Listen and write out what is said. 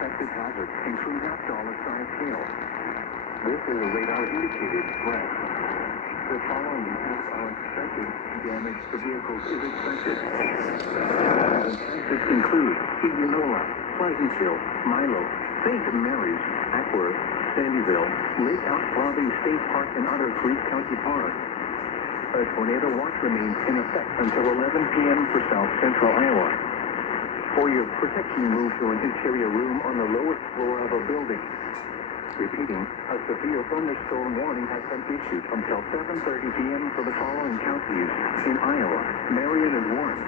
expected hazard include $5 hail. This is a radar-indicated threat. The following events are expected. Damage to vehicles is expected. Hazards include Indianola, Pleasantville, Milo, St. Mary's, Ackworth, Sandyville, Lake Outlaw State Park, and Otter Creek County Park. A tornado watch remains in effect until 11 p.m. for South Central Iowa. For your protection, move to an interior room on the lowest floor of a building. Repeating, a severe thunderstorm warning has been issued until 7:30 p.m. for the following counties in Iowa: Marion and Warren,